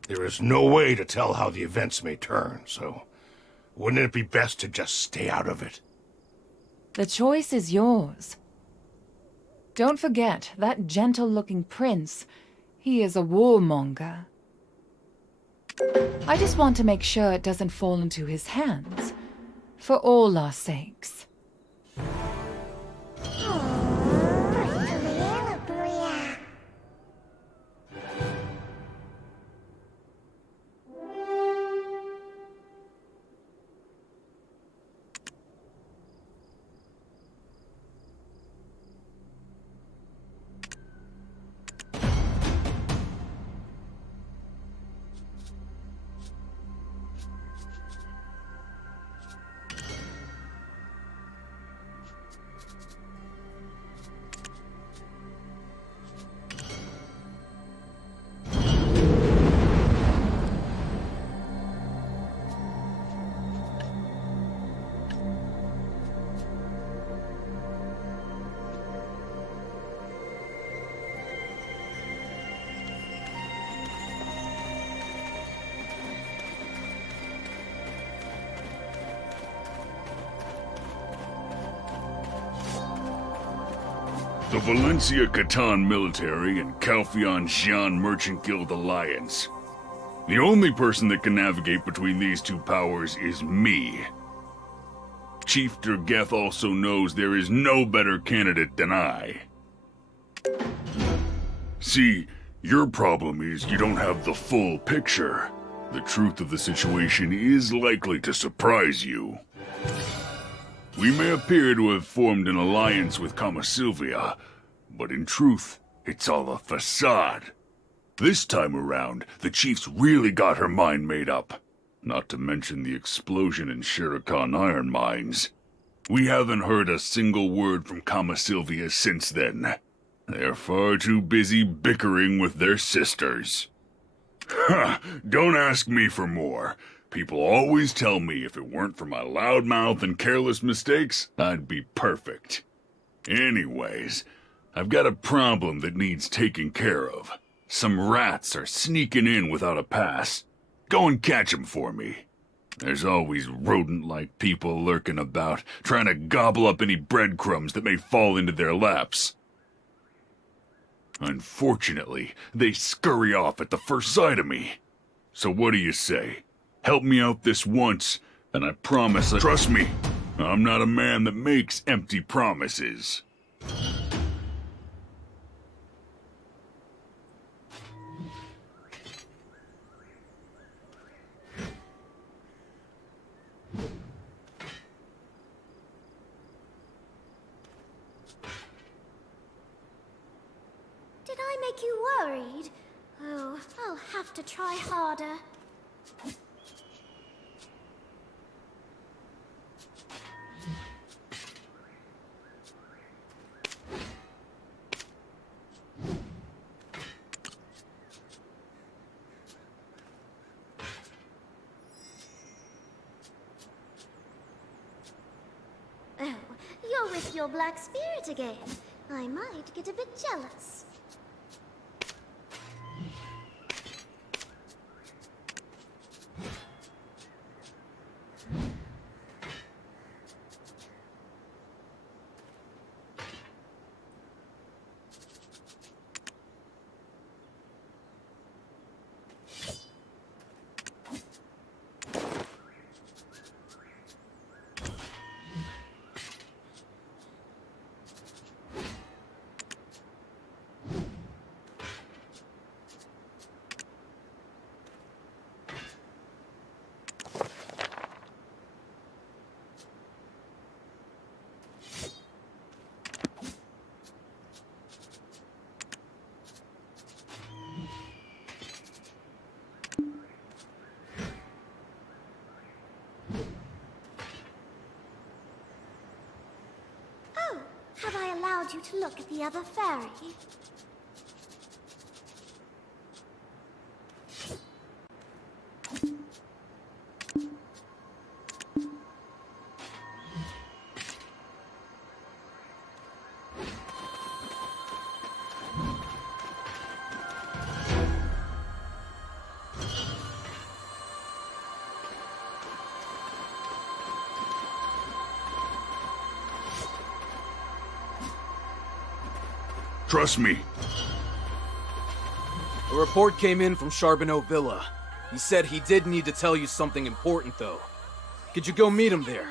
There is no way to tell how the events may turn, so wouldn't it be best to just stay out of it? The choice is yours. Don't forget, that gentle-looking prince, he is a warmonger. I just want to make sure it doesn't fall into his hands, for all our sakes. The Valencia Catan Military and Calphion Xian Merchant Guild Alliance. The only person that can navigate between these two powers is me. Chief Durgeth also knows there is no better candidate than I. See, your problem is you don't have the full picture. The truth of the situation is likely to surprise you. We may appear to have formed an alliance with Kama Sylvia, but in truth, it's all a facade. This time around, the chief's really got her mind made up. Not to mention the explosion in Shirikan iron mines. We haven't heard a single word from Kama Sylvia since then. They're far too busy bickering with their sisters. Ha! Don't ask me for more. People always tell me if it weren't for my loud mouth and careless mistakes, I'd be perfect. Anyways, I've got a problem that needs taking care of. Some rats are sneaking in without a pass. Go and catch 'em for me. There's always rodent-like people lurking about, trying to gobble up any breadcrumbs that may fall into their laps. Unfortunately, they scurry off at the first sight of me. So what do you say? Help me out this once, and I promise that... Trust me, I'm not a man that makes empty promises. Did I make you worried? Oh, I'll have to try harder. Oh, you're with your black spirit again. I might get a bit jealous. Have I allowed you to look at the other ferry? Trust me. A report came in from Charbonneau Villa. He said he did need to tell you something important, though. Could you go meet him there?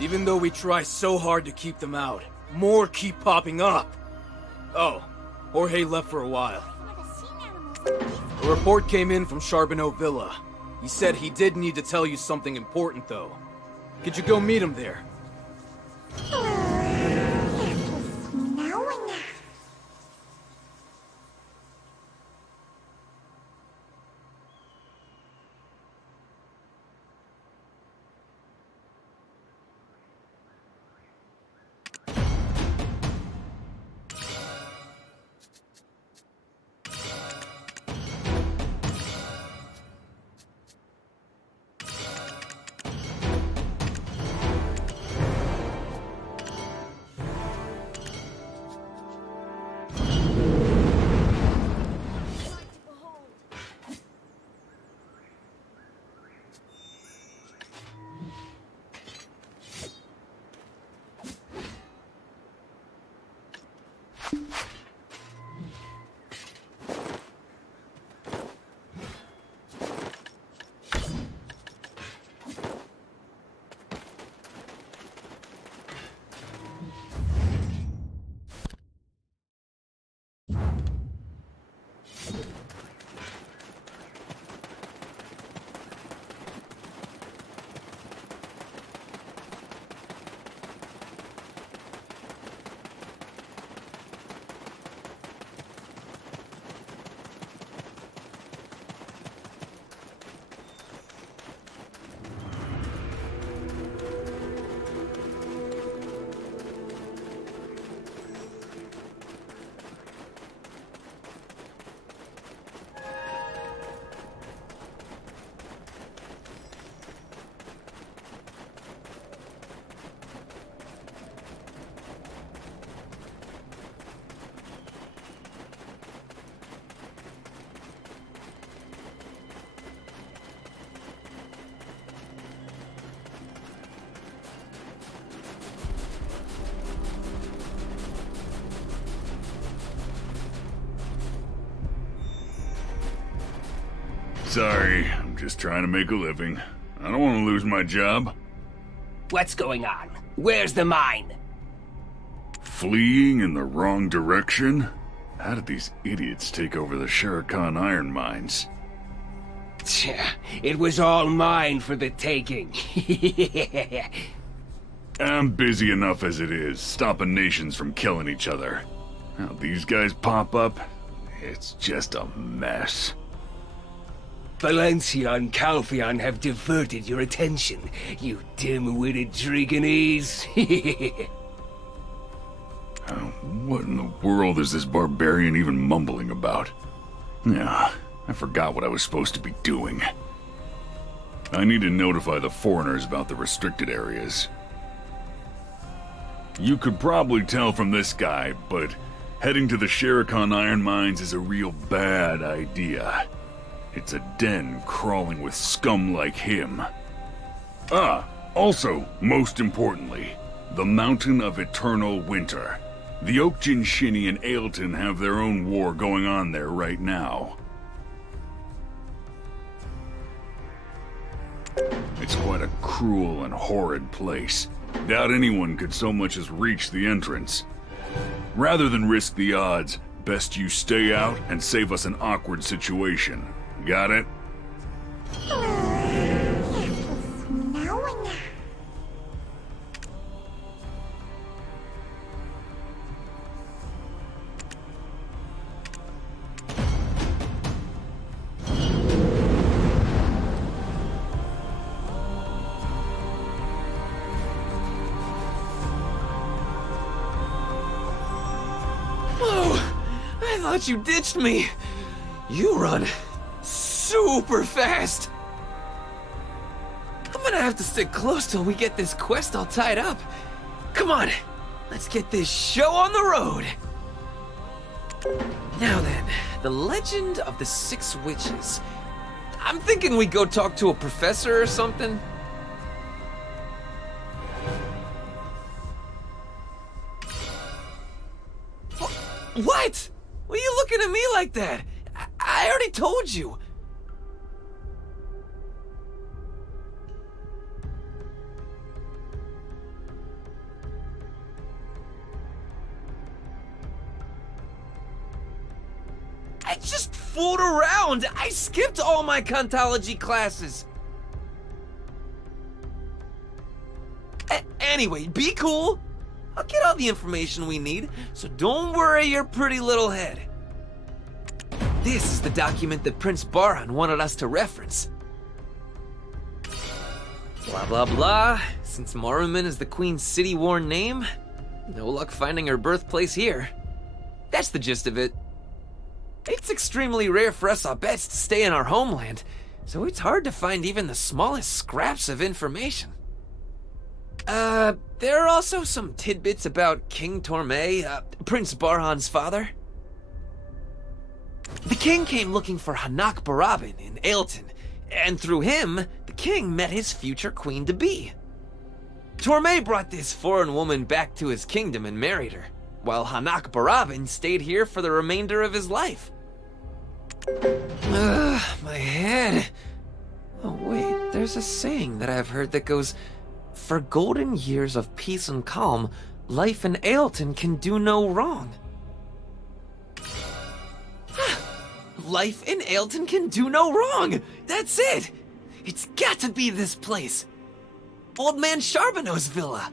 Even though we try so hard to keep them out, more keep popping up. Oh, Jorge left for a while. A report came in from Charbonneau Villa. He said he did need to tell you something important, though. Could you go meet him there? Sorry, I'm just trying to make a living. I don't want to lose my job. What's going on? Where's the mine? Fleeing in the wrong direction? How did these idiots take over the Sherikan iron mines? It was all mine for the taking. I'm busy enough as it is, stopping nations from killing each other. Now these guys pop up, it's just a mess. Valencia and Calpheon have diverted your attention, you dim-witted Dragonese. What in the world is this barbarian even mumbling about? Yeah, I forgot what I was supposed to be doing. I need to notify the foreigners about the restricted areas. You could probably tell from this guy, but heading to the Sherikan iron mines is a real bad idea. It's a den crawling with scum like him. Also, most importantly, the Mountain of Eternal Winter. The Oakjin Shinny and Ailton have their own war going on there right now. It's quite a cruel and horrid place. Doubt anyone could so much as reach the entrance. Rather than risk the odds, best you stay out and save us an awkward situation. Got it? I thought you ditched me. You run super fast. I'm gonna have to stick close till we get this quest all tied up. Come on, let's get this show on the road. Now then, the legend of the 6 witches. I'm thinking we go talk to a professor or something. What? What are you looking at me like that? I already told you. I just fooled around. I skipped all my Kantology classes. Anyway, be cool. I'll get all the information we need, so don't worry your pretty little head. This is the document that Prince Barhan wanted us to reference. Blah blah blah. Since Moruman is the Queen's city-worn name, no luck finding her birthplace here. That's the gist of it. It's extremely rare for us Abets to stay in our homeland, so it's hard to find even the smallest scraps of information. There are also some tidbits about King Torme, Prince Barhan's father. The king came looking for Hanak Barabin in Ailton, and through him, the king met his future queen-to-be. Torme brought this foreign woman back to his kingdom and married her, while Hanak Barabin stayed here for the remainder of his life. My head. Oh wait, there's a saying that I've heard that goes, "For golden years of peace and calm, life in Ailton can do no wrong." Life in Ailton can do no wrong! That's it! It's got to be this place! Old Man Charbonneau's villa!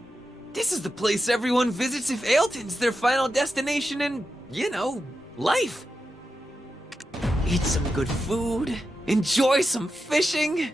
This is the place everyone visits if Ailton's their final destination in, you know, life. Eat some good food, enjoy some fishing,